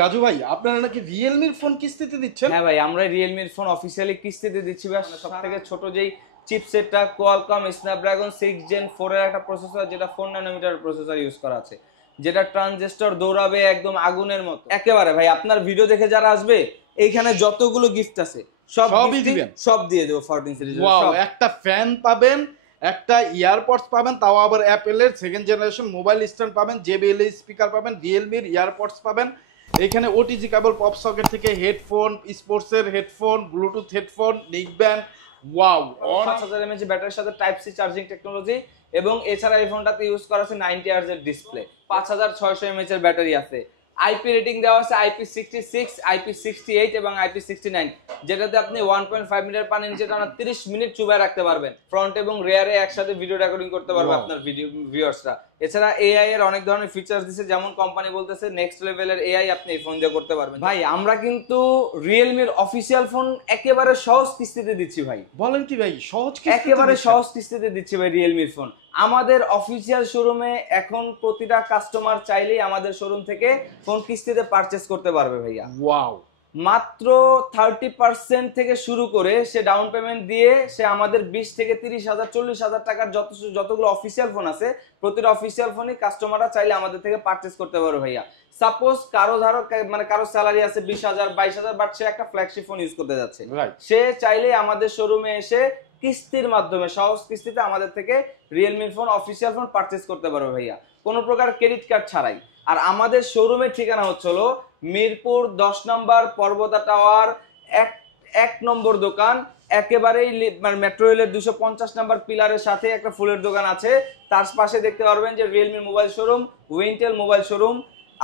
রাজু ভাই, আপনারা নাকি রিয়েলমির ফোন কিস্তিতে দিচ্ছেন? হ্যাঁ ভাই, আমরা রিয়েলমির ফোন অফিসিয়ালি কিস্তিতে দিচ্ছি ভাই। সবথেকে ছোট যেই চিপসেটটা কোয়ালকম স্ন্যাপড্রাগন 6 Gen 4 এর একটা প্রসেসর, যেটা 4 ন্যানোমিটার প্রসেসর ইউজ করা আছে, যেটা ট্রানজিস্টর দৌড়াবে একদম আগুনের মতো একেবারে। ভাই আপনার ভিডিও দেখে যারা আসবে, এইখানে যতগুলো গিফট আছে সবই দিবেন? সব দিয়ে দেবো 14 সিরিজ। ওয়াও, একটা ফ্যান পাবেন, একটা ইয়ারপডস পাবেন, তাও আবার অ্যাপেলের সেকেন্ড জেনারেশন মোবাইল স্ট্যান্ড পাবেন, জেবিএল স্পিকার পাবেন, রিয়েলমির ইয়ারপডস পাবেন। এখানে ওটিজি কেবল, পপ সকেট থেকে হেডফোন, স্পোর্টসের headphone, Bluetooth headphone, neckband. Wow, 5000 mAh ব্যাটারির সাথে টাইপ সি চার্জিং টেকনোলজি, এবং এছাড়া এই ফোনটাতে ইউজ করা আছে 90 Hz এর ডিসপ্লে, 5600 mAh এর ব্যাটারি আছে। আইপি রেটিং দেওয়া আছে IP66, IP68 এবং IP69, যেটাতে আপনি 1.5 মিটার পানি নিচে টানা 30 মিনিট চুবায় রাখতে পারবেন। ফ্রন্ট এবং রিয়ারে একসাথে ভিডিও রেকর্ডিং করতে পারবে আপনার ভিডিও ভিউয়ার্সরা। এছাড়া এআই এর অনেক ধরনের ফিচার্স দিছে, যেমন কোম্পানি বলতেছে নেক্সট লেভেলের এআই আপনি এই ফোন দিয়ে করতে পারবেন। ভাই আমরা কিন্তু রিয়েলমির অফিসিয়াল ফোন একেবারে সহজ কিস্তিতে দিচ্ছি ভাই। বলেন কি ভাই, সহজ কিস্তিতে? একেবারে সহজ কিস্তিতে দিচ্ছি ভাই রিয়েলমির ফোন। আমাদের অফিসিয়াল শোরুমে এখন প্রতিটা কাস্টমার চাইলেই আমাদের শোরুম থেকে ফোন কিস্তিতে পারচেজ করতে পারবে ভাইয়া। ওয়াও, মাত্র 30% থেকে শুরু করে সে ডাউন পেমেন্ট দিয়ে সে আমাদের 20 থেকে 30,000 40,000 টাকার যতগুলো অফিসিয়াল ফোন আছে, প্রতিটা অফিসিয়াল ফোনই কাস্টমাররা চাইলে আমাদের থেকে পারচেজ করতে পারবে ভাইয়া। সাপোজ কারো ধরো মানে কারো স্যালারি আছে 20,000 22,000, বাট সে একটা ফ্ল্যাগশিপ ফোন ইউজ করতে যাচ্ছে, সে চাইলে আমাদের শোরুমে এসে কিস্তির মাধ্যমে সহজ কিস্তিতে আমাদের থেকে রিয়েলমির ফোন অফিসিয়াল ফোন পারচেজ করতে পারবে ভাইয়া, কোনো প্রকার ক্রেডিট কার্ড ছাড়াই। আর আমাদের শোরুমের ঠিকানা হচ্ছিল মিরপুর 10 নম্বর পর্বতা টাওয়ার, এক নম্বর দোকান, একেবারেই মেট্রো রেলের 250 নম্বর পিলারের সাথে একটা ফুলের দোকান আছে, তার পাশে দেখতে পারবেন যে Realme mobile showroom, Wintel mobile showroom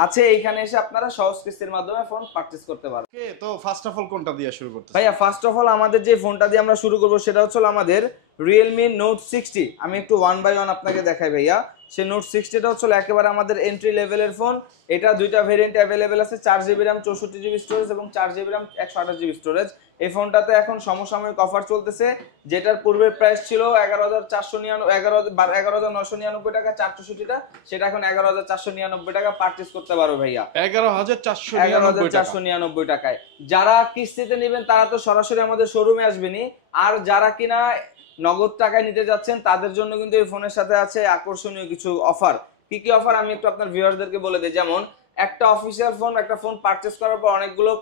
আছে। এইখানে এসে আপনারা সহজ কিস্তির মাধ্যমে ফোন পারচেজ করতে পারবেন। ওকে, তো ফার্স্ট অফ অল কোনটা দিয়ে শুরু করতে? ভাইয়া ফার্স্ট অফ অল আমাদের যে ফোনটা দিয়ে আমরা শুরু করব সেটা হচ্ছে আমাদের রিয়েলমি নোট 60। আমি একটু 1 বাই 1 আপনাকে দেখাই ভাইয়া। সে নোট 60টা হচ্ছে একেবারে আমাদের এন্ট্রি লেভেলের ফোন। এটা দুইটা ভেরিয়েন্ট অ্যাভেলেবেল আছে, 4GB RAM 64GB স্টোরেজ এবং 4GB RAM 128GB স্টোরেজ। এই ফোনটাতে এখন সমসাময়িক অফার চলতেছে, যেটার পূর্বের প্রাইস ছিল 11,999 টাকা 464টা, সেটা এখন 11,499 টাকা পারচেজ করতে পারো ভাইয়া। 11,499 টাকায়। যারা কিস্তিতে নেবেন তারা তো সরাসরি আমাদের শোরুমে আসবেনি, আর যারা কিনা নগদ টাকায় নিতে যাচ্ছেন তাদের জন্য কিন্তু এই ফোনের সাথে আছে আকর্ষণীয় কিছু অফার। কি কি অফার আমি একটু আপনার ভিউয়ারদেরকে বলে দিই। যেমন একটা অফিসিয়াল ফোন, একটা ফোন পারচেজ করার পর অনেকগুলো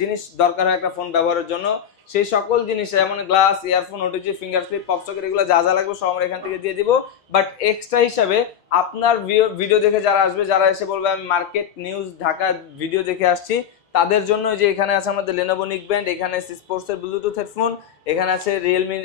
জিনিস দরকার হয় একটা ফোন ব্যবহারের জন্য। সেই সকল জিনিস যেমন glass, earphone, OTG, finger slip, pop socket, এগুলো যা যা লাগবে সব আমরা এখান থেকে দিয়ে দিব। বাট এক্সট্রা হিসাবে আপনার ভিডিও দেখে যারা আসবে, যারা এসে বলবে আমি মার্কেট নিউজ ঢাকা ভিডিও দেখে আসছি, তাদের জন্য যে এখানে আছে আমাদের লেনোভো নিকব্যান্ড, এখানে আছে স্পোর্টসের ব্লুটুথ হেডফোন, এখানে আছে রিয়েলমি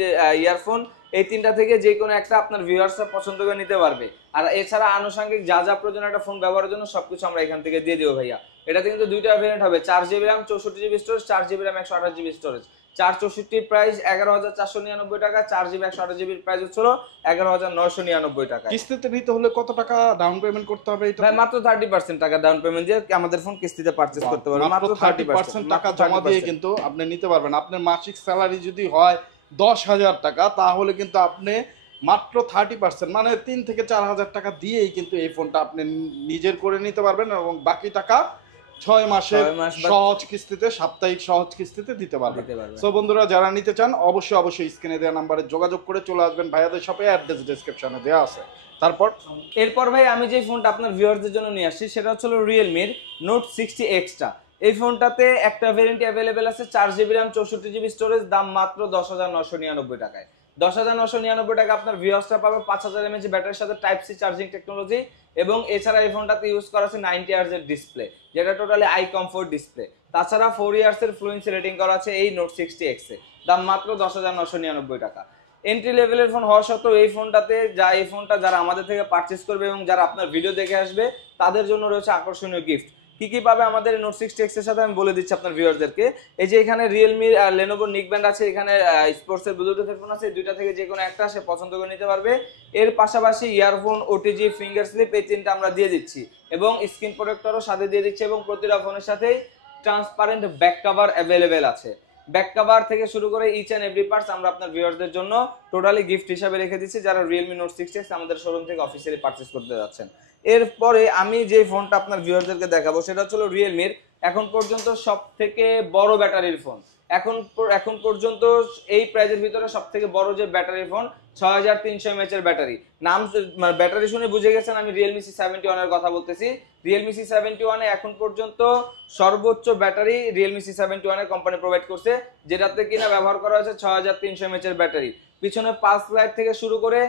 ইয়ারফোন। এই তিনটা থেকে যে কোনো একটা আপনার ভিউয়ার্সরা পছন্দ করে নিতে পারবে। আর এছাড়া আনুষঙ্গিক যা যা প্রয়োজন একটা ফোন ব্যবহারের জন্য সবকিছু আমরা এখান থেকে দিয়ে দেবো ভাইয়া। এটাতে কিন্তু দুইটা ভেরিয়েন্ট হবে, 4GB RAM 64GB storage, 4GB RAM 128GB storage. 464 price 11,499 টাকা, 4GB 128GB প্রাইস হচ্ছিল 11,999 টাকা। কিস্তিতে নিতে হলে কত টাকা ডাউন পেমেন্ট করতে হবে? এটা মাত্র 30% টাকা ডাউন পেমেন্ট দিয়ে আমাদের ফোন কিস্তিতে পারচেজ করতে পারবেন। মাত্র 30% টাকা জমা দিয়ে কিন্তু আপনি নিতে পারবেন। আপনার মাসিক স্যালারি যদি হয় 10,000 টাকা, তাহলে কিন্তু আপনি মাত্র 30% মানে 3 থেকে 4,000 টাকা দিয়েই কিন্তু এই ফোনটা আপনি নিজের করে নিতে পারবেন, এবং বাকি টাকা 6 মাসের সহজ কিস্তিতে, সাপ্তাহিক সহজ কিস্তিতে দিতে পারবেন। সো বন্ধুরা, যারা নিতে চান অবশ্যই স্ক্রিনে দেওয়া নাম্বারে যোগাযোগ করে চলে আসবেন ভাইয়াদের শপে, অ্যাড্রেস ডেসক্রিপশনে দেওয়া আছে। এরপর ভাই আমি যে ফোনটা আপনার ভিউয়ারদের জন্য নিয়ে আসছি সেটা হচ্ছে রিয়েলমির নোট 60 এক্সট্রা। এই ফোনটাতে একটা ভেরিয়েন্ট অ্যাভেলেবেল আছে, 4GB RAM 64GB স্টোরেজ, দাম মাত্র 10,999 টাকায়। 10,999 টাকা আপনার ভিউয়ার্সরা পাবে 5000 mAh ব্যাটারির সাথে টাইপ সি চার্জিং টেকনোলজি, এবং এছাড়া এই ফোনটাতে ইউজ করা আছে 90 Hz এর ডিসপ্লে, যেটা টোটালি আই কমফোর্ট ডিসপ্লে। তাছাড়া 4 ইয়ার্স এর ফ্লুয়েন্সি রেটিং করা আছে এই নোট 60X এ, দাম মাত্র 10,999 টাকা। এন্ট্রি লেভেলের ফোন হওয়া সত্ত্বেও এই ফোনটা যারা আমাদের থেকে পারচেজ করবে এবং যারা আপনার ভিডিও দেখে আসবে, তাদের জন্য রয়েছে আকর্ষণীয় গিফট। কি কি পাবে আমাদের নোট 60X এর সাথে আমি বলে দিচ্ছি আপনার ভিউয়ারদেরকে। এই যে এখানে রিয়েলমি লেনোভো নিকব্যান্ড আছে, এখানে স্পোর্টসের ব্লুটুথ হেডফোন আছে, দুইটা থেকে যে কোনো একটা সে পছন্দ করে নিতে পারবে। এর পাশাপাশি ইয়ারফোন, ওটিজি, ফিঙ্গার স্লিপ, এই তিনটা আমরা দিয়ে দিচ্ছি, এবং স্ক্রিন প্রোটেক্টরও সাথে দিয়ে দিচ্ছি, এবং প্রতিটা ফোনের সাথেই ট্রান্সপারেন্ট ব্যাক কভার অ্যাভেলেবেল আছে। ব্যাক কভার থেকে শুরু করে ইচ এন্ড এভরি পার্টস আমরা আপনার ভিউয়ারদের জন্য টোটালি গিফট হিসাবে রেখে দিচ্ছি, যারা রিয়েলমি নোট 60X আমাদের শোরুম থেকে অফিসিয়ালি পারচেজ করতে যাচ্ছেন। এরপরে আমি যে ফোনটা আপনার ভিউয়ারদেরকে দেখাবো সেটা হচ্ছে রিয়েলমির এখন পর্যন্ত সব থেকে বড় ব্যাটারির ফোন, এখন পর্যন্ত এই প্রাইজের ভিতরে সব থেকে বড় যে ব্যাটারি ফোন 6300 mAh এর ব্যাটারি। নাম ব্যাটারি শুনে বুঝে গেছেন আমি Realme C71 এর কথা বলতেছি। Realme C71 এ এখন পর্যন্ত সর্বোচ্চ ব্যাটারি Realme C71 এর কোম্পানি প্রোভাইড করছে, যেটাতে কিনা ব্যবহার করা হয়েছে 6300 mAh এর ব্যাটারি। পিছনে 5 লাইট থেকে শুরু করে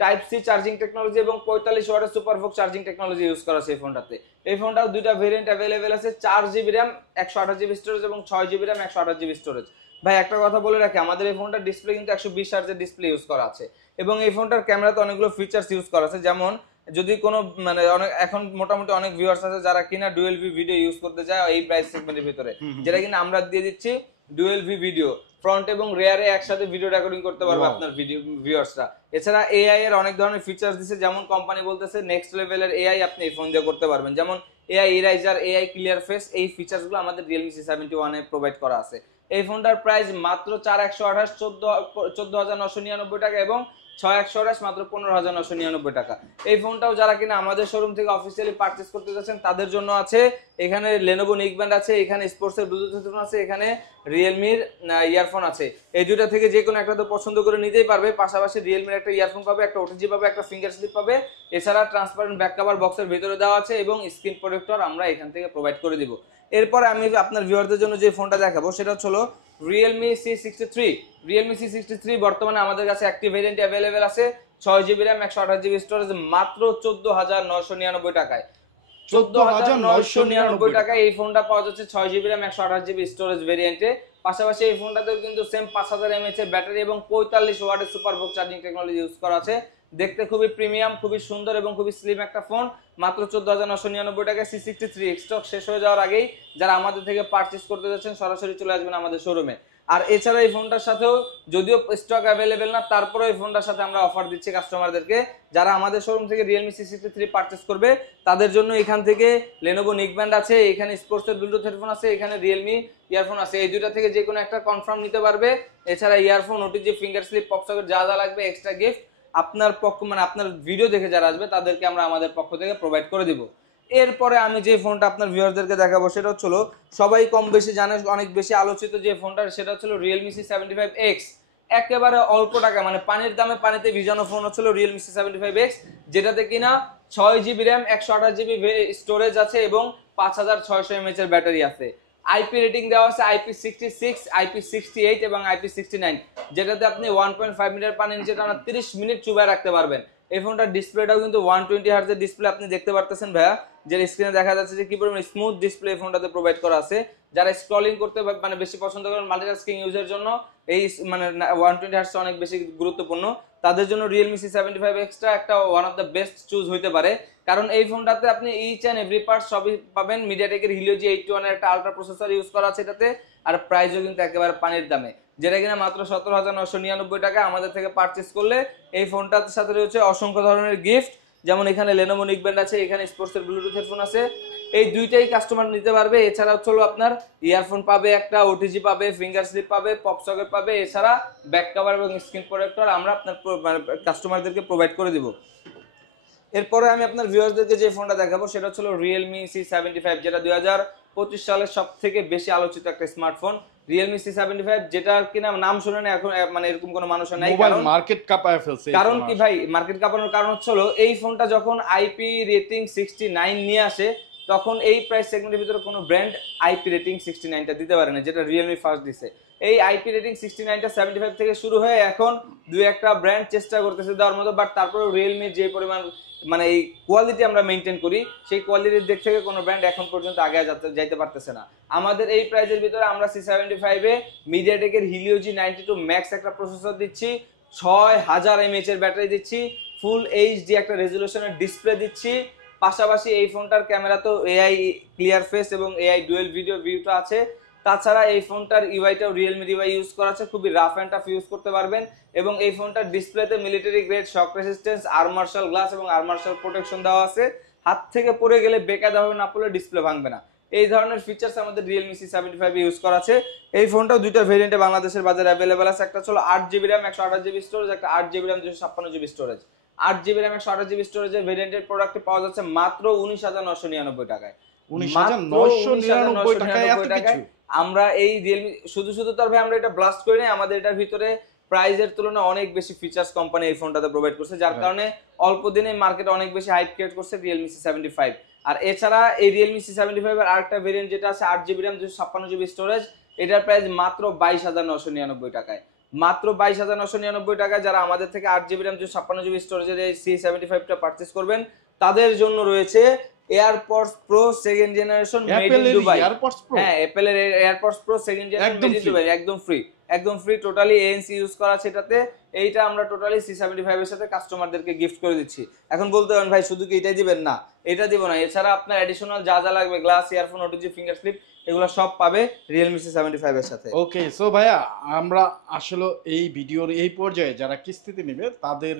টাইপ সি চার্জিং টেকনোলজি এবং 45 ওয়াটের সুপারভোক চার্জিং টেকনোলজি ইউজ করা আছে এই ফোনটাতে। এই ফোনটাও দুইটা ভেরিয়েন্ট অ্যাভেলেবেল আছে, 4GB RAM 128GB স্টোরেজ এবং 6GB RAM 128GB স্টোরেজ। ভাই একটা কথা বলে রাখি, আমাদের এই ফোনটার ডিসপ্লে কিন্তু 120 হার্জের ডিসপ্লে ইউজ করা আছে এবং এই ফোনটার ক্যামেরাতে অনেকগুলো ফিচার্স ইউজ করা আছে। যেমন যদি কোনো মানে অনেক এখন মোটামুটি অনেক ভিউয়ার্স আছে যারা কিনা ডুয়েল ভি ভিডিও ইউজ করতে চায় এই প্রাইস সেগমেন্টের ভিতরে, যেটা কিনা আমরা দিয়ে দিচ্ছি ডুয়েল ভি ভিডিও, ফ্রন্ট এবং রেয়ারে একসাথে ভিডিও রেকর্ডিং করতে পারবে আপনার ভিডিও ভিউয়ার্সরা। এছাড়া এআই এর অনেক ধরনের ফিচার্স দিছে, যেমন কোম্পানি বলতেছে নেক্সট লেভেলের এআই আপনি এই ফোন দিয়ে করতে পারবেন, যেমন এআই ইরাইজার, এআই ক্লিয়ার ফেস, এই ফিচার্সগুলো আমাদের Realme C71 এ প্রোভাইড করা আছে। এই ফোনটার প্রাইস মাত্র 4128 14999 টাকা এবং 6128 মাত্র 15999 টাকা। এই ফোনটাও যারা কিনা আমাদের শোরুম থেকে অফিসিয়ালি পারচেজ করতে যাচ্ছেন তাদের জন্য আছে। এখানে Lenovo নিকব্যান্ড আছে, এখানে স্পোর্টস এর ব্লুটুথ হেডফোন আছে, এখানে Realme এর ইয়ারফোন আছে। এই দুটো থেকে যে কোনো একটা তো পছন্দ করে নিতেই পারবে। পাশাপাশি Realme এর একটা ইয়ারফোন পাবে, একটা ওটিজি পাবে, একটা ফিঙ্গার স্লিপ পাবে। এছাড়া ট্রান্সপারেন্ট ব্যাক কভার বক্সের ভিতরে দেওয়া আছে এবং স্ক্রিন প্রোটেক্টর আমরা এখান থেকে প্রোভাইড করে দিব। এরপরে আমি আপনার ভিউয়ারদের জন্য যে ফোনটা দেখাবো সেটা হলো Realme C63। Realme C63 বর্তমানে আমাদের কাছে অ্যাক্টিভ ভেরিয়েন্ট অ্যাভেলেবেল আছে, 6GB RAM 128GB স্টোরেজ, মাত্র 14999 টাকায়। 14999 টাকায় এই ফোনটা পাওয়া যাচ্ছে 6GB RAM 128GB স্টোরেজ ভেরিয়েন্টে। পাশাপাশি এই ফোনটাতেও কিন্তু সেম 5000 mAh এর ব্যাটারি এবং 45 ওয়াটের সুপারভোক চার্জিং টেকনোলজি ইউজ করা আছে। দেখতে খুবই প্রিমিয়াম, খুবই সুন্দর এবং খুবই স্লিম একটা ফোন, মাত্র 14999 টাকায়। C63 স্টক শেষ হয়ে যাওয়ার আগেই যারা আমাদের থেকে পারচেজ করতে যাচ্ছেন সরাসরি চলে আসবেন আমাদের শোরুমে। আর এছাড়া এই ফোনটার সাথেও যদিও স্টক অ্যাভেলেবেল না, তারপরেও এই ফোনটার সাথে আমরা অফার দিচ্ছি কাস্টমারদেরকে। যারা আমাদের শোরুম থেকে Realme C63 পারচেজ করবে তাদের জন্য এখান থেকে Lenovo নিকব্যান্ড আছে, এখানে স্পোর্টস এর ব্লুটুথ হেডফোন আছে, এখানে Realme ইয়ারফোন আছে। এই দুইটা থেকে যে কোনো একটা কনফার্ম নিতে পারবে। এছাড়া earphone, OTG, finger slip, pop socket যা যা লাগবে এক্সট্রা গিফট আপনার পক্ষ মানে আপনার ভিডিও দেখে যারা আসবে তাদেরকে আমরা আমাদের পক্ষ থেকে প্রোভাইড করে দিব। এরপরে আমি যে ফোনটা আপনার ভিউয়ারদেরকে দেখাবো সেটা হলো সবাই কম বেশি জানে, অনেক বেশি আলোচিত যে ফোনটা সেটা হলো Realme C75X। একেবারে অল্প টাকা মানে পানির দামে পানিতে ভিজানো ফোন হচ্ছিল Realme C75X, যেটাতে কিনা 6GB RAM 128GB স্টোরেজ আছে এবং 5600 mAh এর ব্যাটারি আছে। আইপি রেটিং দেওয়া আছে IP66, IP68 এবং IP69, যেটাতে আপনি 1.5 মিটার পানির নিচে টানা 30 মিনিট চুবায় রাখতে পারবেন। এই ফোনটার ডিসপ্লেটাও কিন্তু 120 হার্জের ডিসপ্লে আপনি দেখতে পারতেছেন ভাইয়া, যে স্ক্রিনে দেখা যাচ্ছে যে কি পরিমাণ স্মুথ ডিসপ্লে এই ফোনটাতে প্রোভাইড করা আছে। যারা স্ক্রলিং করতে মানে বেশি পছন্দ করেন মাল্টিটাস্কিং ইউজের জন্য এই মানে 120 হার্জ অনেক বেশি গুরুত্বপূর্ণ, তাদের জন্য Realme C75X টা একটা one of the best choose হইতে পারে। কারণ এই ফোনটাতে আপনি ইচ এন্ড এভরি পার্ট সবই পাবেন। মিডিয়াটেকের Helio G81 এর একটা আলট্রা প্রসেসর ইউজ করা আছে এটাতে, আর প্রাইসও কিন্তু একেবারে পানির দামে, যেটা কিনা মাত্র 17999 টাকা আমাদের থেকে পারচেজ করলে এই ফোনটার সাথে রয়েছে অসংখ্য ধরনের গিফট, যেমন এখানে Lenovo নিকব্যান্ড আছে, এখানে স্পোর্টস এর ব্লুটুথ হেডফোন আছে, এই দুইটাই কাস্টমার নিতে পারবে। এছাড়া হলো আপনার ইয়ারফোন পাবে, একটা ওটিজি পাবে, ফিঙ্গার স্লিপ পাবে, পপ সকেট পাবে, এছাড়া ব্যাক কভার এবং স্ক্রিন প্রোটেক্টর আমরা আপনার কাস্টমারদেরকে প্রোভাইড করে দিব। এরপরে আমি আপনার ভিউয়ারদেরকে যে ফোনটা দেখাবো সেটা হলো Realme C75, যেটা 2025 সালের সবথেকে বেশি আলোচিত একটা স্মার্টফোন Realme C75, যেটা কিনা নাম শুনে না এখন মানে এরকম কোনো মানুষ নাই, কারণ মার্কেট কাঁপায় ফেলছে। কারণ কি ভাই, মার্কেট কাঁপানোর কারণ হলো এই ফোনটা যখন আইপি রেটিং 69 নিয়ে আসে তখন এই প্রাইস সেগমেন্টের ভিতরে কোনো ব্র্যান্ড আইপি রেটিং 69 টা দিতে পারে না, যেটা Realme ফার্স্ট দিছে। এই আইপি রেটিং 69 টা 75 থেকে শুরু হয়ে এখন দুই একটা ব্র্যান্ড চেষ্টা করতেছে দেওয়ার মতো, বাট তারপরে Realme যে পরিমাণ মানে এই কোয়ালিটি আমরা মেইনটেইন করি সেই কোয়ালিটির দিক থেকে কোনো ব্র্যান্ড এখন পর্যন্ত আগে যাইতে পারতেছে না। আমাদের এই প্রাইসের ভিতরে আমরা C75 এ মিডিয়াটেকের Helio G92 Max একটা প্রসেসর দিচ্ছি, 6000 mAh এর ব্যাটারি দিচ্ছি, ফুল এইচডি একটা রেজোলিউশনের ডিসপ্লে দিচ্ছি। পাশাপাশি এই ফোনটার ক্যামেরা তো এআই ক্লিয়ার ফেস এবং এআই ডুয়েল ভিডিও ভিউটা আছে। তাছাড়া এই ফোনটার ইউআইটাও Realme ইউআই ইউজ করা আছে, খুবই রাফ এন্ড টাফ ইউজ করতে পারবেন। এবং এই ফোনটার ডিসপ্লেতে military grade shock resistance, armorshell glass এবং আর্মার্শাল প্রোটেকশন দেওয়া আছে। হাত থেকে পড়ে গেলে বেকায়দা হবে না পড়লে ডিসপ্লে ভাঙবে না, এই ধরনের ফিচার্স আমাদের Realme C75 ইউজ করা আছে। এই ফোনটাও দুইটা ভেরিয়েন্টে বাংলাদেশের বাজারে অ্যাভেলেবেল আছে, একটা হলো 8GB RAM 128GB স্টোরেজ, একটা 8GB RAM 256GB storage. 8GB RAM 128GB স্টোরেজের ভেরিয়েন্টের প্রোডাক্টে পাওয়া যাচ্ছে মাত্র 19999 টাকায়। 19,999 টাকায় এত কিছু। আমরা এই রিয়েলমি শুধু শুধু তার ভাই আমরা এটা ব্লাস্ট করি না, আমাদের এটার ভিতরে প্রাইজের তুলনায় অনেক বেশি ফিচার্স কোম্পানি এই ফোনটাতে প্রোভাইড করছে, যার কারণে অল্প দিনে মার্কেটে অনেক বেশি হাইপ ক্রিয়েট করছে রিয়েলমি C75। আর এছাড়া এই রিয়েলমি C75 এর আরেকটা ভেরিয়েন্ট যেটা আছে 8GB RAM 256GB স্টোরেজ, এটার প্রাইস মাত্র 22,999 টাকায়। মাত্র 22,999 টাকায় যারা আমাদের থেকে 8GB RAM 256GB স্টোরেজের এই C75টা পারচেজ করবেন, তাদের জন্য রয়েছে AirPods Pro second generation made in Dubai. হ্যাঁ, অ্যাপল এর AirPods Pro second generation made in Dubai, একদম ফ্রি, একদম ফ্রি, টোটালি ANC ইউজ করা আছে এটাতে। এইটা আমরা টোটালি C75 এর সাথে কাস্টমারদেরকে গিফট করে দিচ্ছি। এখন বলতে পারেন ভাই শুধু কি এটাই দিবেন? না, এটা দিব না, এছাড়া আপনার অ্যাডিশনাল যা যা লাগবে glass, earphone, OTG, finger slip, এগুলো সব পাবে রিয়েলমি C75 এর সাথে। ওকে, সো ভাইয়া আমরা আসলে এই ভিডিওর এই পর্যায়ে যারা কিস্তিতে নেবে তাদের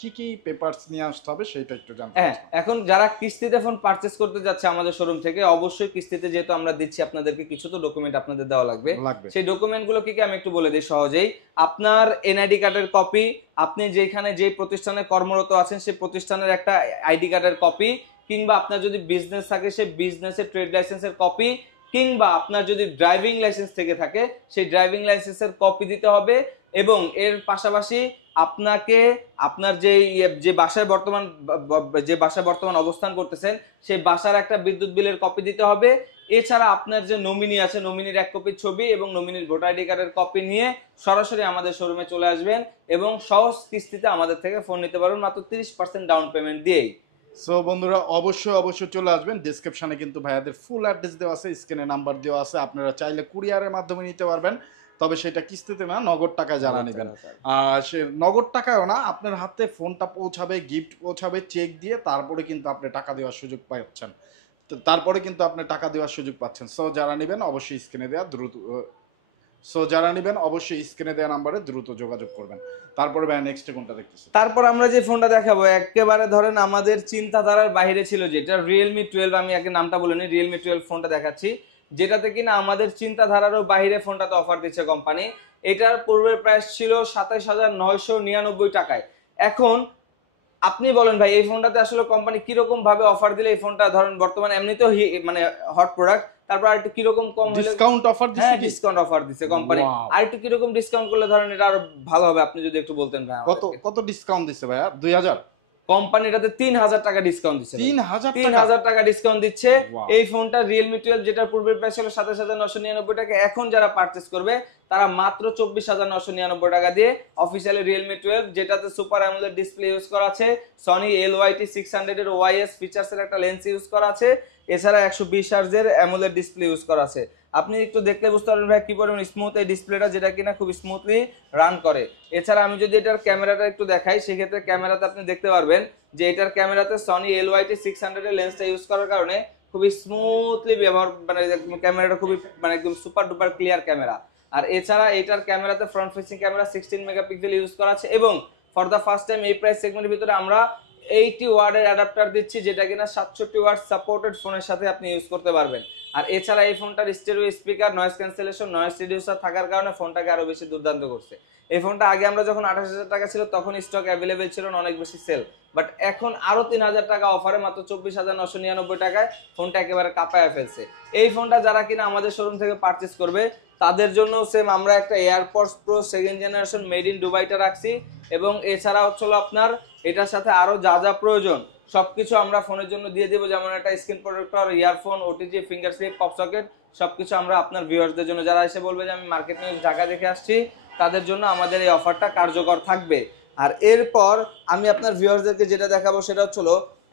কি কি পেপারস নিয়ে আসতে হবে সেটা একটু জানতে হ্যাঁ, এখন যারা কিস্তিতে ফোন পারচেজ করতে যাচ্ছে আমাদের শোরুম থেকে, অবশ্যই কিস্তিতে যেহেতু আমরা দিচ্ছি আপনাদেরকে কিছু তো ডকুমেন্ট আপনাদের দেওয়া লাগবে। সেই ডকুমেন্টগুলো কি কি আমি একটু বলে দিই সহজেই। আপনার এনআইডি কার্ডের কপি, আপনি যেখানে যে প্রতিষ্ঠানে কর্মরত আছেন সেই প্রতিষ্ঠানের একটা আইডি কার্ডের কপি, কিংবা আপনার যদি বিজনেস থাকে সেই বিজনেসের ট্রেড লাইসেন্সের কপি, কিংবা আপনার যদি ড্রাইভিং লাইসেন্স থেকে থাকে সেই ড্রাইভিং লাইসেন্সের কপি দিতে হবে। এবং এর পাশাপাশি আপনাকে আপনার যে বাসায় বর্তমান অবস্থান করতেছেন সেই বাসার একটা বিদ্যুৎ বিলের কপি দিতে হবে। এছাড়া আপনার যে নমিনি আছে নমিনির এক কপি ছবি এবং নমিনির ভোটার আইডি কার্ডের কপি নিয়ে সরাসরি আমাদের শোরুমে চলে আসবেন এবং সহজ কিস্তিতে আমাদের থেকে ফোন নিতে পারবেন মাত্র 30% ডাউন পেমেন্ট দিয়েই। সো বন্ধুরা অবশ্যই চলে আসবেন। ডেসক্রিপশনে কিন্তু ভাইয়াদের ফুল অ্যাড্রেস দেওয়া আছে, স্ক্রিনে নাম্বার দেওয়া আছে, আপনারা চাইলে কুরিয়ারের মাধ্যমে নিতে পারবেন, তবে সেটা কিস্তিতে না, নগদ টাকায় যারা নেবেন। আর সে নগদ টাকায়ও না, আপনার হাতে ফোনটা পৌঁছাবে, গিফট পৌঁছাবে চেক দিয়ে, তারপরে কিন্তু আপনি টাকা দেওয়ার সুযোগ পাচ্ছেন। সো যারা নেবেন অবশ্যই স্ক্রিনে দেওয়া নাম্বারে দ্রুত যোগাযোগ করবেন। তারপরে ভাই নেক্সট কোনটা দেখতেছি? তারপর আমরা যে ফোনটা দেখাবো একেবারে ধরেন আমাদের চিন্তাধারার বাইরে ছিল, যেটা রিয়েলমি 12, আমি আগে নামটা বলিনি, রিয়েলমি 12 ফোনটা দেখাচ্ছি, যেটাতে কিনা আমাদের চিন্তাধারারও বাইরে ফোনটাতে অফার দিচ্ছে কোম্পানি। এটার পূর্বের প্রাইস ছিল 27,999 টাকায়। এখন আপনি বলেন ভাই এই ফোনটাতে আসলে কোম্পানি কিরকম ভাবে অফার দিলে এই ফোনটা ধরেন বর্তমানে এমনিতেও মানে হট প্রোডাক্ট, তারপর আর একটু কিরকম কম হলে ডিসকাউন্ট অফার দিচ্ছে? হ্যাঁ, ডিসকাউন্ট অফার দিচ্ছে কোম্পানি। আর একটু কিরকম ডিসকাউন্ট করলে ধরেন এটা আরো ভালো হবে, আপনি যদি একটু বলতেন ভাই। কত ডিসকাউন্ট দিচ্ছে ভাইয়া? 2000? কোম্পানিটাতে 3,000 টাকা ডিসকাউন্ট দিচ্ছে। 3,000 টাকা ডিসকাউন্ট দিচ্ছে। এই ফোনটা রিয়েলমি 12 যেটা পূর্বের প্রাইস ছিল 27,999 টাকা, এখন যারা পারচেজ করবে তারা মাত্র 24,999 টাকা দিয়ে অফিসিয়ালি রিয়েলমি 12, যেটাতে সুপার অ্যামোলেড ডিসপ্লে ইউজ করা আছে, সনি LYT 600 এর ওয়াইএস ফিচারসের একটা লেন্স ইউজ করা আছে, এছাড়া 120 হার্জ-এর অ্যামোলেড ডিসপ্লে ইউজ করা আছে। আপনি একটু দেখলে বুঝতে পারবেন ভাই কি পরিমাণ স্মুথ এই ডিসপ্লেটা, যেটা কিনা খুব স্মুথলি রান করে। এছাড়া আমি যদি এটার ক্যামেরাটা একটু দেখাই, সেক্ষেত্রে ক্যামেরাতে আপনি দেখতে পারবেন যে এটার ক্যামেরাতে সনি LYT 600 এর লেন্সটা ইউজ করার কারণে খুবই স্মুথলি ব্যবহার, মানে ক্যামেরাটা খুবই মানে একদম সুপার ডুপার ক্লিয়ার ক্যামেরা। আর এছাড়া এটার ক্যামেরাতে front facing camera 16 megapixel use করা আছে এবং ফর দা ফার্স্ট টাইম এই প্রাইস সেগমেন্টের ভিতরে আমরা 80 ওয়াটের অ্যাডাপ্টার দিচ্ছি, যেটা কিনা 67 ওয়াট সাপোর্টেড ফোনের সাথে আপনি ইউজ করতে পারবেন। আর এছাড়া এই ফোনটার stereo speaker, noise cancellation, noise reducer থাকার কারণে ফোনটাকে আরো বেশি দুর্দান্ত করছে। এই ফোনটা আগে আমরা যখন 28,000 টাকা ছিল তখন স্টক অ্যাভেলেবেল ছিল না, অনেক বেশি সেল, বাট এখন আরো 3,000 টাকা অফারে মাত্র 24,999 টাকায় ফোনটা একেবারে কাঁপায় ফেলছে। এই ফোনটা যারা কিনা আমাদের শোরুম থেকে পারচেজ করবে তাদের জন্য সেম আমরা একটা AirPods Pro second generation made in দুবাইটা রাখছি, এবং এছাড়া হচ্ছে আপনার এটার সাথে আরো যা যা প্রয়োজন সবকিছু আমরা ফোনের জন্য দিয়ে দিব, যেমন একটা screen protector, earphone, OTG, finger slip, pop socket, সবকিছু আমরা আপনার ভিউয়ারদের জন্য, যারা এসে বলবে যে আমি মার্কেট নিউজ ঢাকা দেখে আসছি, তাদের জন্য আমাদের এই অফারটা কার্যকর থাকবে। আর এরপর আমি আপনার ভিউয়ারদেরকে যেটা দেখাবো সেটা হচ্ছে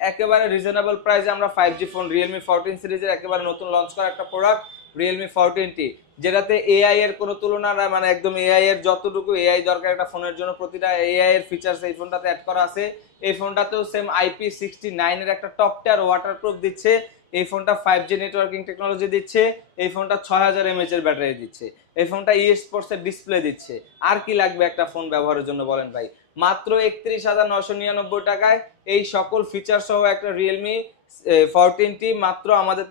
একেবারে রিজনেবল প্রাইসে আমরা 5G ফোন রিয়েলমি 14 সিরিজের একেবারে নতুন লঞ্চ করা একটা প্রোডাক্ট রিয়েলমি 14T, যেটাতে এআই এর কোনো তুলনা না, মানে একদম এআই এর যতটুকু এআই দরকার একটা ফোনের জন্য প্রতিটা এআই এর ফিচারস এই ফোনটাতে অ্যাড করা আছে। এই ফোনটাতেও সেম IP69 এর একটা টপ টিয়ার ওয়াটারপ্রুফ দিচ্ছে। এই ফোনটা 5G নেটওয়ার্কিং টেকনোলজি দিচ্ছে। এই ফোনটা 6000 mAh এর ব্যাটারি দিচ্ছে। এই ফোনটা eSports এর ডিসপ্লে দিচ্ছে। আর কি লাগবে একটা ফোন ব্যবহারের জন্য বলেন ভাই? মাত্র 31,999 টাকায় এই সকল ফিচার সহ একটা রিয়েলমি 14T মাত্র আমাদের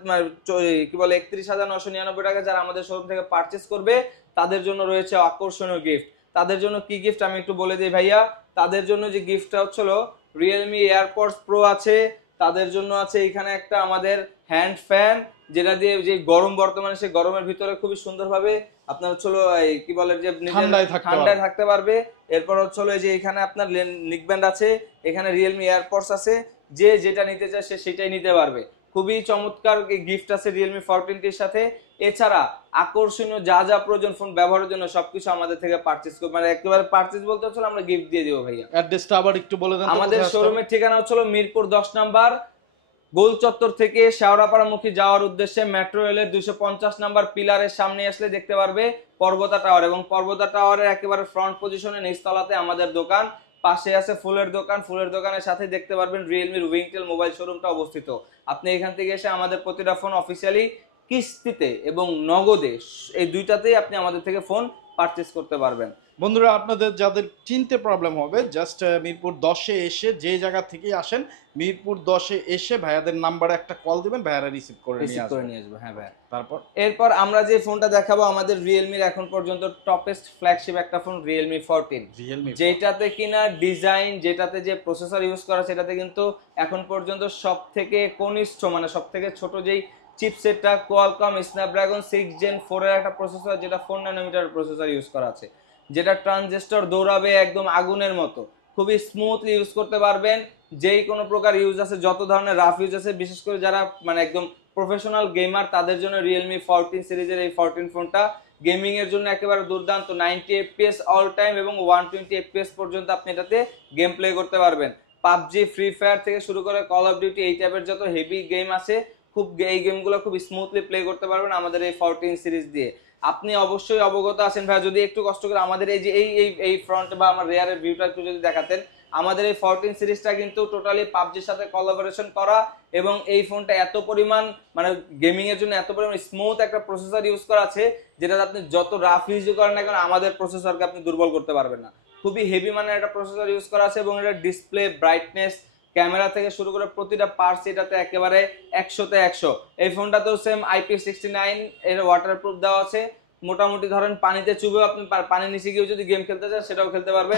কি বলে 31,999 টাকা যারা আমাদের শোরুম থেকে পারচেজ করবে তাদের জন্য রয়েছে আকর্ষণীয় গিফট। তাদের জন্য কি গিফট আমি একটু বলে দিই ভাইয়া। তাদের জন্য যে গিফটটা হচ্ছিল রিয়েলমি এয়ারপডস প্রো আছে, তাদের জন্য আছে এখানে একটা আমাদের হ্যান্ড ফ্যান, যেটা দিয়ে যে গরম বর্তমানে সেই গরমের ভিতরে খুবই সুন্দরভাবে আপনার হচ্ছে এই কি বলে যে ঠান্ডায় থাকতে পারবে। এরপর হচ্ছে এই যে এখানে আপনার নেকব্যান্ড আছে, এখানে রিয়েলমি এয়ারপডস আছে, যে যেটা নিতে চায় সে সেটাই নিতে পারবে। খুবই চমৎকার গিফট আছে রিয়েলমি 14টির সাথে। এছাড়া আকর্ষণীয় যা যা প্রয়োজন ফোন ব্যবহারের জন্য সবকিছু আমাদের থেকে পারচেজ করবে, মানে একেবারে পারচেজ বলতে হচ্ছে আমরা গিফট দিয়ে দিব ভাইয়া। অ্যাড্রেসটা আবার একটু বলে দেন। আমাদের শোরুমের ঠিকানা হচ্ছে মিরপুর 10 নাম্বার, গোল চত্বর থেকে শেওড়াপাড়ামুখী যাওয়ার উদ্দেশ্যে মেট্রো রেলের 250 নাম্বার পিলারের সামনে আসলে দেখতে পারবে পর্বতা টাওয়ার, এবং পর্বতা টাওয়ারের একেবারে ফ্রন্ট পজিশনে নিচতলাতে আমাদের দোকান, পাশে আছে ফুলের দোকান, ফুলের দোকানের সাথে দেখতে পারবেন রিয়েলমির উইংটেল মোবাইল শোরুমটা অবস্থিত। আপনি এখান থেকে এসে আমাদের প্রতিটা ফোন অফিসিয়ালি কিস্তিতে এবং নগদে এই দুইটাতেই আপনি আমাদের থেকে ফোন পারচেজ করতে পারবেন। বন্ধুরা, আপনাদের যাদের চিনতে প্রবলেম হবে জাস্ট মিরপুর 10-এ এসে, যে জায়গা থেকে আসেন মিরপুর 10-এ এসে ভাইয়াদের নাম্বারে একটা কল দিবেন, ভাইয়ারা রিসিভ করে নিয়ে আসবে। হ্যাঁ ভাই। এরপর আমরা যে ফোনটা দেখাবো আমাদের রিয়েলমির এখন পর্যন্ত টপেস্ট ফ্ল্যাগশিপ একটা ফোন রিয়েলমি 14, যেটাতে কিনা ডিজাইন, যেটাতে যে প্রসেসর ইউজ করা সেটাতে কিন্তু এখন পর্যন্ত সব থেকে কনিষ্ঠ, মানে সব থেকে ছোট যেই চিপসেটটা কোয়ালকম স্ন্যাপড্রাগন 6 Gen 4 এর একটা প্রসেসর, যেটা 4 ন্যানোমিটার প্রসেসর ইউজ করা আছে, যেটা ট্রানজিস্টর দৌড়াবে একদম আগুনের মতো, খুবই স্মুথলি ইউজ করতে পারবেন। যেই কোনো প্রকার ইউজ আছে, যত ধরনের রাফ ইউজ আছে, বিশেষ করে যারা মানে একদম প্রফেশনাল গেমার তাদের জন্য রিয়েলমি 14 সিরিজের এই 14 ফোনটা গেমিং এর জন্য একেবারে দুর্দান্ত। 90 FPS অল টাইম এবং 120 FPS পর্যন্ত আপনি এটাতে গেম প্লে করতে পারবেন। পাবজি, ফ্রি ফায়ার থেকে শুরু করে কল অফ ডিউটি, এই টাইপের যত হেভি গেম আছে খুব এই গেমগুলো খুব স্মুথলি প্লে করতে পারবেন আমাদের এই 14 সিরিজ দিয়ে। আপনি অবশ্যই অবগত আছেন ভাই, যদি একটু কষ্ট করে আমাদের এই যে এই ফ্রন্ট বা আমার রেয়ারের ভিউটা একটু যদি দেখাতেন। আমাদের এই 14 সিরিজটা কিন্তু টোটালি পাবজির সাথে কোলাবোরেশন করা, এবং এই ফোনটা এত পরিমাণ মানে গেমিং এর জন্য এত পরিমাণ স্মুথ একটা প্রসেসর ইউজ করা আছে, যেটা আপনি যত রাফ ইউজ করেন না কেন আমাদের প্রসেসরকে আপনি দুর্বল করতে পারবেন না। খুবই হেভি মানের একটা প্রসেসর ইউজ করা আছে, এবং এটা ডিসপ্লে, ব্রাইটনেস, ক্যামেরা থেকে শুরু করে প্রতিটা পার্টস এটাতে একেবারে 100তে 100। এই ফোনটাতেও সেম IP69 এর ওয়াটারপ্রুফ দেওয়া আছে। মোটামুটি ধরেন পানিতে চুবেও আপনি পানির নিচে গিয়ে যদি গেম খেলতে চান সেটাও খেলতে পারবেন,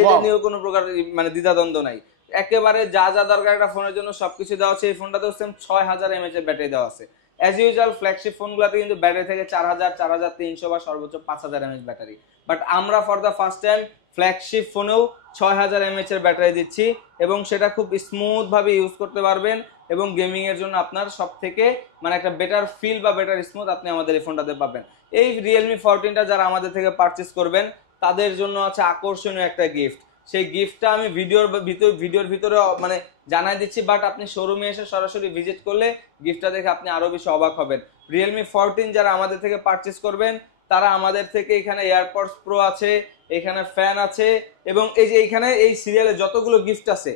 এটা নিয়েও কোনো প্রকার মানে দ্বিধাদ্বন্দ্ব নাই। একেবারে যা যা দরকার একটা ফোনের জন্য সবকিছু দেওয়া আছে। এই ফোনটাতেও সেম 6000 mAh এর ব্যাটারি দেওয়া আছে। অ্যাজ ইউজুয়াল ফ্ল্যাগশিপ ফোনগুলোতে কিন্তু ব্যাটারি থেকে 4000, 4300 বা সর্বোচ্চ 5000 mAh ব্যাটারি, বাট আমরা for the first time flagship ফোনেও 6000 mAh এর ব্যাটারি দিচ্ছি, এবং সেটা খুব স্মুথ ভাবে ইউজ করতে পারবেন, এবং গেমিং এর জন্য আপনার সব থেকে মানে একটা বেটার ফিল বা বেটার স্মুথ আপনি আমাদের এই ফোনটাতে পাবেন। এই রিয়েলমি 14টা যারা আমাদের থেকে পারচেজ করবেন তাদের জন্য আছে আকর্ষণীয় একটা গিফট। সেই গিফটটা আমি ভিডিওর ভিতরে মানে জানাই দিচ্ছি, বাট আপনি শোরুমে এসে সরাসরি ভিজিট করলে গিফটটা দেখে আপনি আরো বেশি অবাক হবেন। রিয়েলমি 14 যারা আমাদের থেকে পারচেজ করবেন তারা আমাদের থেকে এখানে এয়ারপডস প্রো আছে, এখানে ফ্যান আছে, এবং এই যে এখানে এই সিরিয়ালে যতগুলো গিফট আছে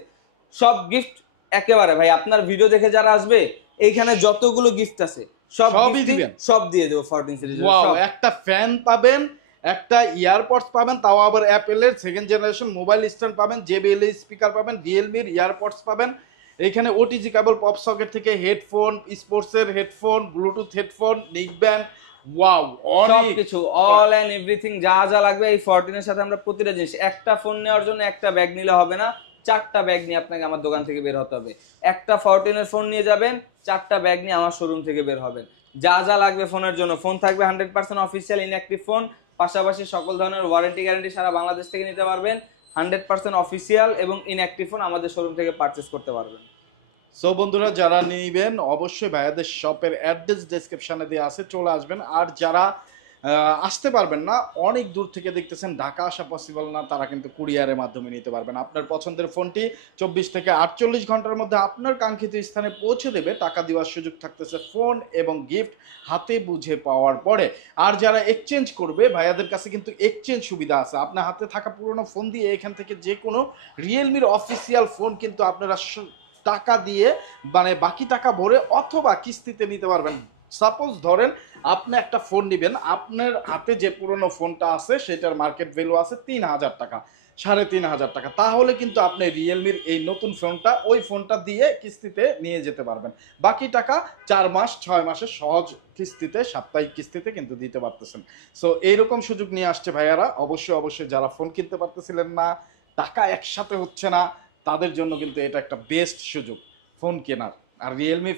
সব গিফট একেবারে ভাই আপনার ভিডিও দেখে যারা আসবে এইখানে যতগুলো গিফট আছে সব দিয়ে দেবো 14 সিরিজের। ওয়াও, একটা ফ্যান পাবেন, একটা ইয়ারপডস পাবেন, তাও আবার অ্যাপেলের 2nd জেনারেশন মোবাইল স্ট্যান্ড পাবেন, JBL স্পিকার পাবেন, রিয়েলমির ইয়ারপডস পাবেন, এখানে ওটিজি কেবল, পপ সকেট থেকে হেডফোন, স্পোর্টসের headphone, Bluetooth headphone, neckband, wow অনেক কিছু অল এন্ড এভরিথিং যা যা লাগবে এই 14 এর সাথে আমরা প্রতিটা জিনিস। একটা ফোন নেওয়ার জন্য একটা ব্যাগ নিলে হবে না, 4টা ব্যাগ নিয়ে আপনাকে আমার দোকান থেকে বের হতে হবে। একটা 14 এর ফোন নিয়ে যাবেন, 4টা ব্যাগ নিয়ে আমার শোরুম থেকে বের হবেন। যা যা লাগবে ফোনের জন্য, ফোন থাকবে 100% অফিসিয়াল ইনঅ্যাক্টিভ ফোন, পাশাপাশি সকল ধরনের ওয়ারেন্টি গ্যারান্টি সারা বাংলাদেশ থেকে নিতে পারবেন। 100% অফিসিয়াল এবং ইনঅ্যাক্টিভ ফোন আমাদের শোরুম থেকে পারচেজ করতে পারবেন। সো বন্ধুরা, যারা নিবেন অবশ্যই ভাইয়াদের শপের অ্যাড্রেস ডেসক্রিপশনে দেওয়া আছে, চলে আসবেন। আর যারা আসতে পারবেন না, অনেক দূর থেকে দেখতেছেন, ঢাকা আসা পসিবল না, তারা কিন্তু কুরিয়ারের মাধ্যমে নিতে পারবেন। আপনার পছন্দের ফোনটি 24 থেকে 48 ঘন্টার মধ্যে আপনার কাঙ্ক্ষিত স্থানে পৌঁছে দেবে। টাকা দেওয়ার সুযোগ থাকতেছে ফোন এবং গিফট হাতে বুঝে পাওয়ার পরে। আর যারা এক্সচেঞ্জ করবে, ভাইয়াদের কাছে কিন্তু এক্সচেঞ্জ সুবিধা আছে। আপনার হাতে থাকা পুরনো ফোন দিয়ে এখান থেকে যে কোনো রিয়েলমির অফিসিয়াল ফোন কিন্তু আপনারা টাকা দিয়ে মানে বাকি টাকা ভরে অথবা কিস্তিতে নিতে পারবেন। সাপোজ ধরেন আপনি একটা ফোন নেবেন, আপনার হাতে যে পুরনো ফোনটা আছে সেটার মার্কেট ভ্যালু আছে 3000 টাকা, 3500 টাকা, তাহলে কিন্তু আপনি রিয়েলমির এই নতুন ফোনটা ওই ফোনটা দিয়ে কিস্তিতে নিয়ে যেতে পারবেন। বাকি টাকা 4 মাস 6 মাসের সহজ কিস্তিতে, সাপ্তাহিক কিস্তিতে কিন্তু দিতে পারতেছেন। সো এইরকম সুযোগ নিয়ে আসছে ভাইয়ারা। অবশ্যই যারা ফোন কিনতে পারতেছিলেন না, টাকা একসাথে হচ্ছে না, তাদের জন্য কিন্তু এটা একটা বেস্ট সুযোগ। ফোন কেনার। আর রিয়েলমি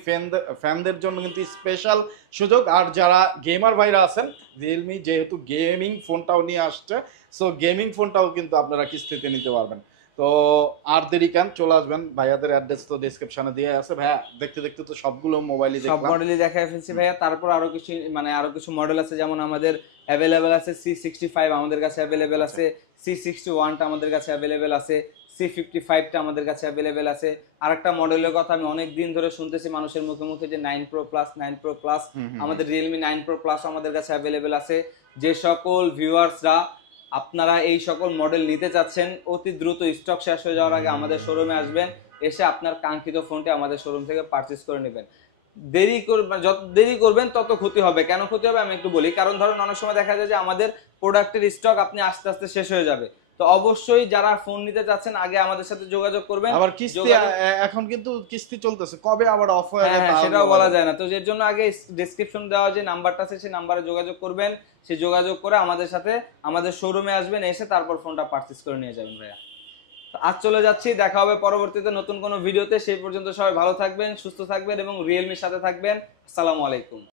ফ্যানদের জন্য কিন্তু স্পেশাল সুযোগ। আর যারা গেমার ভাইরা আছেন, রিয়েলমি যেহেতু গেমিং ফোনটাও নিয়ে আসছে, সো গেমিং ফোনটাও কিন্তু আপনারা কিস্তিতে নিতে পারবেন। তো আর দেরি কেন, চলে আসবেন, ভাইয়াদের অ্যাড্রেস তো ডেসক্রিপশনে দিয়ে আছে। ভাইয়া দেখতে দেখতে তো সবগুলো মোবাইলই সব দেখলাম। মডেলই দেখায় ফেলছি ভাইয়া। তারপর আরো কিছু মানে আরো কিছু মডেল আছে, যেমন আমাদের অ্যাভেলেবেল আছে C65 আমাদের কাছে অ্যাভেলেবেল আছে, C61টা আমাদের কাছে অ্যাভেলেবেল আছে, C55টা আমাদের কাছে অ্যাভেলেবেল আছে। আরেকটা মডেলের কথা আমি অনেক দিন ধরে শুনতেছি মানুষের মুখে মুখে, যে 9 Pro Plus 9 Pro Plus। আমাদের Realme 9 Pro Plus আমাদের কাছে অ্যাভেলেবেল আছে। যে সকল ভিউয়ার্সরা আপনারা এই সকল মডেল নিতে চাচ্ছেন, অতি দ্রুত স্টক শেষ হয়ে যাওয়ার আগে আমাদের শোরুমে আসবেন, এসে আপনার কাঙ্ক্ষিত ফোনটি আমাদের শোরুম থেকে পারচেজ করে নেবেন। দেরি করবেন, যত দেরি করবেন তত ক্ষতি হবে। কেন ক্ষতি হবে আমি একটু বলি। কারণ ধরুন অনেক সময় দেখা যায় যে আমাদের প্রোডাক্টের স্টক আপনি আস্তে আস্তে শেষ হয়ে যাবে। তো অবশ্যই যারা ফোন নিতে চাচ্ছেন আগে আমাদের সাথে যোগাযোগ করবেন। আবার কিস্তি এখন কিন্তু কিস্তি চলতেছে, কবে আবার অফ হয়ে যায় সেটাও বলা যায় না। তো এর জন্য আগে ডেসক্রিপশন দেওয়া যে নাম্বারটা আছে সেই নাম্বারে যোগাযোগ করবেন। সেই যোগাযোগ করে আমাদের সাথে আমাদের শোরুমে আসবেন, এসে তারপর ফোনটা পারচেজ করে নিয়ে যাবেন ভাইয়া। আজ চলে যাচ্ছি, দেখা হবে পরবর্তীতে নতুন কোনো ভিডিওতে। সেই পর্যন্ত সবাই ভালো থাকবেন, সুস্থ থাকবেন এবং রিয়েলমির সাথে থাকবেন। আসসালামু আলাইকুম।